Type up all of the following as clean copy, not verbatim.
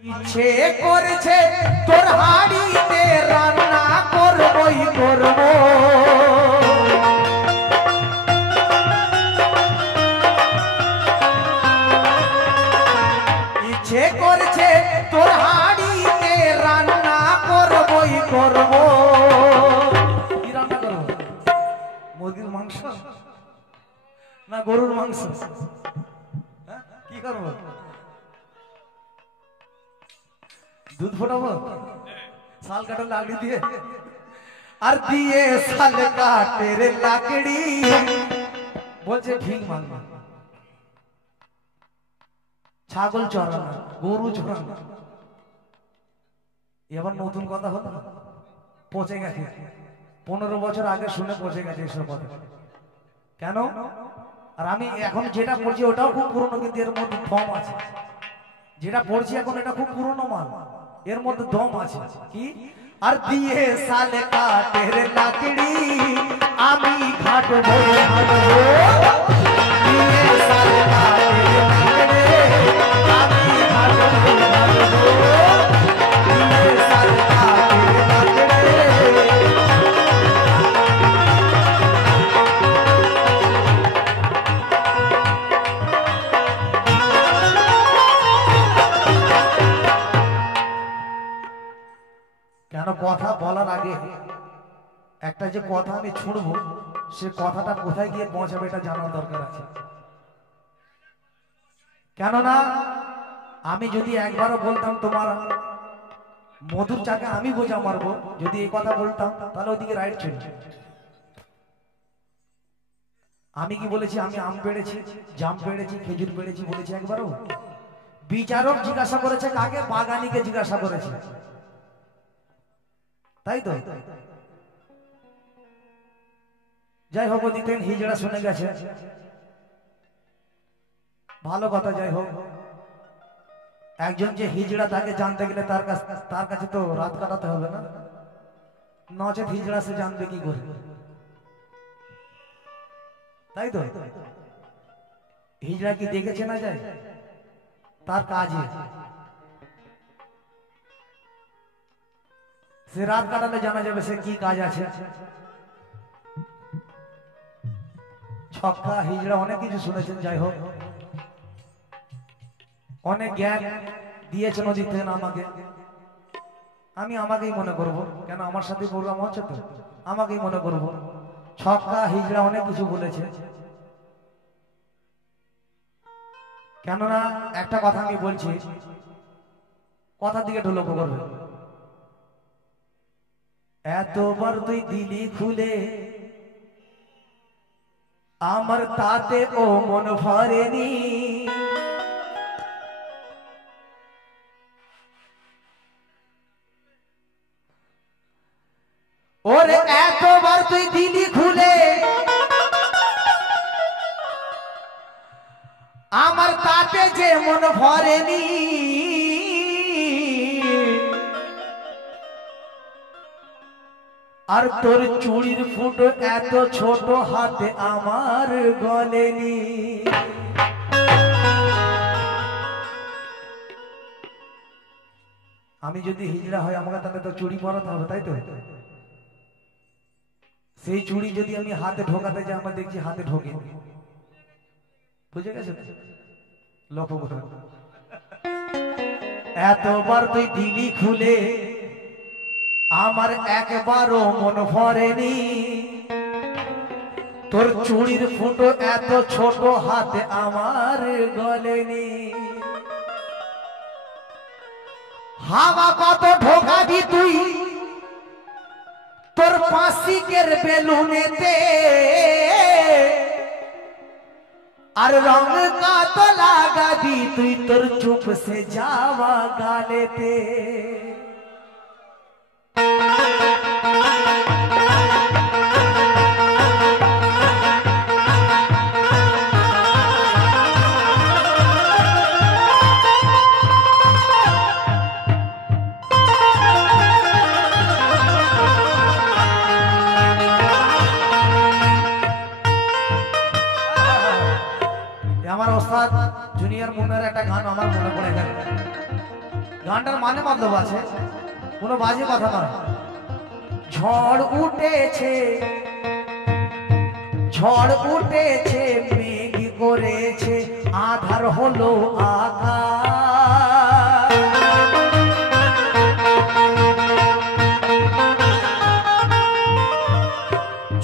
ইচ্ছে করেছে তোর হাড়িতে রান্না করবই করব, ইচ্ছে করেছে তোর হাড়িতে রান্না করবই করব। কি রান্না করব? মুরগির মাংস না গরুর মাংস? কি করব? दूध फटाबो साल काटो लाकड़ी दिए और दिए साल काटे रे लाकड़ी बोलছে ঠিক মাংনা ছাগল চড়ানো গরু চড়ানো এবার নতুন কথা হলো পচে গেছে 15 বছর আগে শুনে পচে গেছে এসব কথা কেন আর আমি এখন যেটা পড়ছি ওটাও খুব পুরনো কিন্তু এর মধ্যে দম আছে যেটা পড়ছি এখন এটা খুব পুরনো মাল এর মধ্যে দম আছে কি আর দিয়ে সালে কাটে রে লাকড়ি আমি ঘাটবো দিয়ে সালে কাটে রে লাকড়ি আমি ঘাটবো দিয়ে সালে কাটে রে লাকড়ি। কেন কথা বলার আগে একটা যে কথা আমি ছুড়বো সে কথাটা কোথায় গিয়ে পৌঁছাবে এটা জানার দরকার আছে কেননা আমি যদি একবারও বলতাম তোমার মধুর চাকে আমি বোঝা মারবো যদি এই কথা বলতাম তাহলে ওইদিকে রাইট ছিল আমি কি বলেছি আমি আম পেড়েছি জাম পেড়েছি খেজুর পেড়েছি বলেছি একবারও বিচারক জিজ্ঞাসা করেছে কাকে বাগানিকে জিজ্ঞাসা করেছে তাই তো যাই হোক দিতেন হিজড়া শুনে গেছে ভালো কথা যাই হোক একজন যে হিজড়া তাকে জানতে গেলে তার কাছে তো রাত কাটাতে হবে না নচেত হিজড়া সে জানবে কি করে তাই তো হিজড়া কি দেখেছে না যায় তার কাজে সে রাত কাটালে জানা যাবে সে কি কাজ আছে ছক্কা হিজড়া অনেক কিছু শুনেছেন যাই হোক অনেক জ্ঞান দিয়েছেন অজিত থেকে আমাকে আমি আমাকেই মনে করব কেন আমার সাথে প্রোগ্রাম হচ্ছে তো আমাকেই মনে করব ছক্কা হিজড়া অনেক কিছু বলেছে কেননা একটা কথা আমি বলছি কথার দিকে ঢোলক করবে এতবার তুই দিলি খুলে আমার তাতে ও মন ভরেনি ওরে এতবার তুই দিলি খুলে আমার তাতে যে মন ভরেনি আর তোর চুড়ির ফুটো এত ছোট হাতে আমার গলেনি আমি যদি হিজড়া হয় আমাকে তাহলে তো চুড়ি পরাতে হবে তাই তো সেই চুড়ি যদি আমি হাতে ঢোকাতে যাই আমরা দেখছি হাতে ঢোকে বুঝে গেছে লক্ষ্য করে এতবার তুই দিলি খুলে আমার একবারও মন ভরেনি তোর চুড়ির ফুটো এত ছোট হাতে আমার গলেনি হাওয়া কত ঢোকাবি তুই তোর পাঁচিকের বেলুনেতে আর রং কত লাগাবি তুই তোর চুপ সে যাওয়া গালেতে আমার ওস্তাদ জুনিয়র মুন্নার একটা গান আমার মনে পড়ে গেল গানটার মানে মতলব আছে, কোনো বাজে কথা নয়। ঝড় উঠেছে, ঝড় উঠেছে, মেঘ করেছে, আধার হলো আকাশ।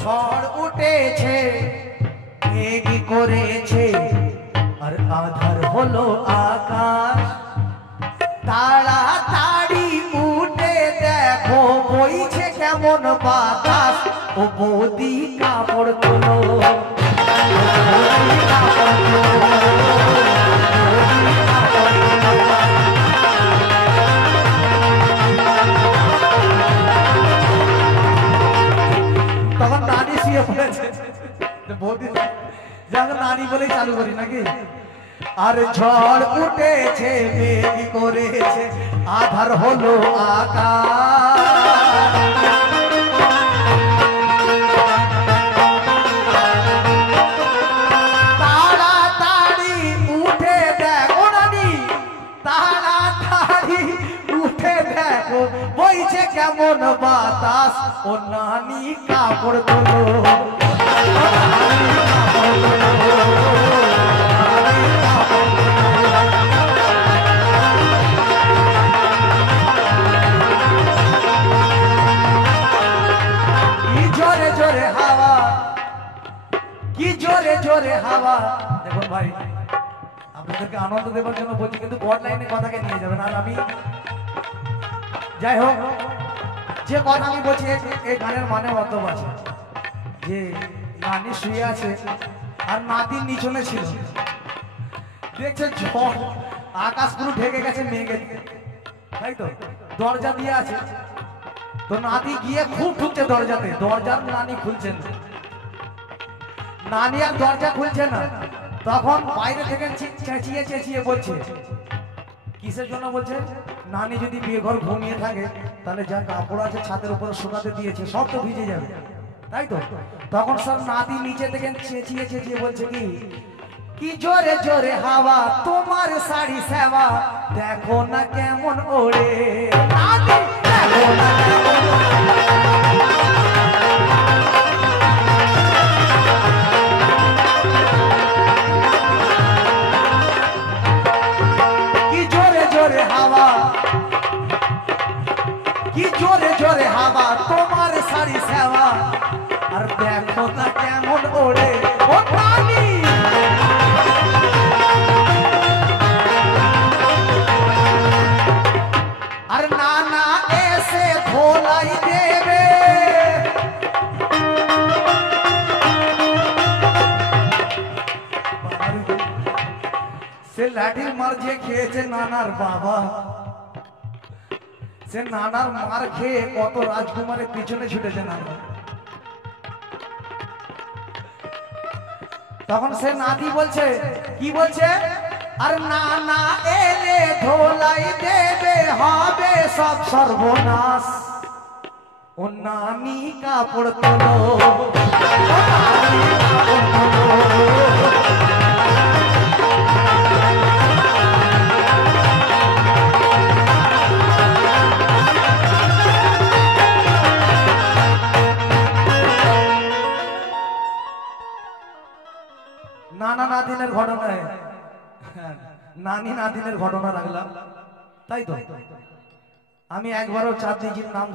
ঝড় উঠেছে, মেঘ করেছে, আর আধার হলো আকাশ। তাড়াতাড়ি উঠে দেখো বইছে কেমন বাতাস। ও বৌদি কাপড় তোলো, তখন নানি শুয়ে পড়েছে, বৌদি যখন নানি বলেই চালু করি নাকি। আর ঝড় উঠেছে, মেঘ করেছে, আধার হলো আকাশ। তাড়াতাড়ি উঠে দেখো নানি, তাড়াতাড়ি উঠে দেখো বইছে কেমন বাতাস। ও নানি কাপড় তোলো, কি জোরে জোরে হাওয়া। দেখুন ভাই, আপনাদেরকে আনন্দ দেওয়ার জন্য বলছি, কিন্তু বড় লাইনে কথাকে নিয়ে যাবেন। আর আমি যাই হোক, যে কথা আমি বলছি এই গানের মানে মতলব আছে যে নানি শুয়ে আছে আর নাতি নিচনে ছিল, দেখছে ঝড়, আকাশ পুরো ঢেকে গেছে মেঘে, তাই তো দরজা দিয়ে আছে। তো নাতি গিয়ে খুব ঢুকছে দরজাতে, দরজার নানি খুলছেন, নানি আর দরজা খুলছে না। তখন বাইরে থেকে চেঁচিয়ে চেঁচিয়ে বলছে, কিসের জন্য বলছে? নানি যদি বিয়ে ঘর ঘুমিয়ে থাকে তাহলে যা কাপড় আছে ছাদের উপরে শুকাতে দিয়েছে সব তো ভিজে যাবে, তাই তো। তখন সব নাতি নিচে থেকে চেঁচিয়ে চেঁচিয়ে বলছে কি জোরে জোরে হাওয়া, তোমার শাড়ি সেবা দেখো না কেমন ওড়ে, নানি দেখো না কেমন কি জোরে জোরে হাওয়া, তোমার শাড়ি সেবা, আর দেখো না কেমন ওড়ে ও নানি। আর নানা এসে ধোলাই দেবে, সে লাঠির মার যে খেয়েছে নানার বাবা, সে নানার মার খেয়ে কত রাজকুমারের পিছনে ছুটেছে নানা। তখন সে নাতি বলছে, কি বলছে? আর নানা এলে ধোলাই দেবে, হবে সব সর্বনাশ। ও নানি কাপড় তোলো, নানা নাতিনের ঘটনায় নানি নাতিনের ঘটনা রাখলাম, তাই তো। আমি একবারও চাঁদনিজির নাম